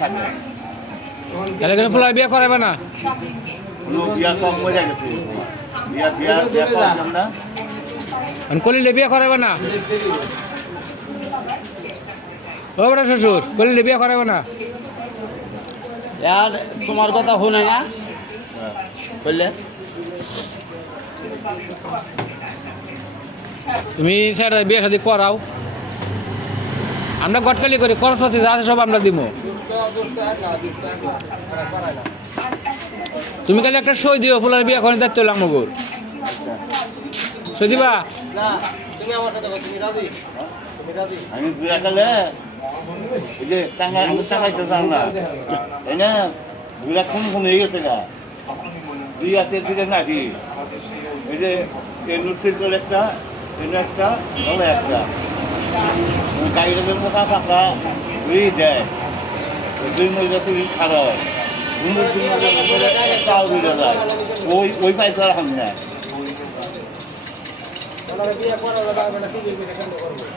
থাকে তাহলে কিন্তু ফুলাই বিয়ে করাবে না কোনো বিয়া কম মরে গেছে বিয়া বিয়া বিয়া করলাম না কলিলে বিয়ে করাবে না ও বড় শ্বশুর কলিলে বিয়ে করাবে না আর তোমার কথা শুনে না বললে তুমি সেটা বিয়ে শাদি করাও আমরা গটকালি করি খরচপাতি যা আছে সব আমরা দিব তুমি কালে একটা সই দিও ফুলার বিয়ে করেন দায়িত্ব লাগবো গোর সই দিবা আমি বিয়া করলে এই যে টাকা আমি টাকাইতে চান না তাই না বুড়া কোন হয়ে গেছে গা দুই হাতের দিকে নাকি এই যে এনুর সিল্কের একটা এনু একটা ভালো একটা গাইলের মোটা টাকা দুই দেয় দুই মহিলা তুই খারাপ দুই মহিলা একটাও দিতে যায় ওই পাইতে আর হাম না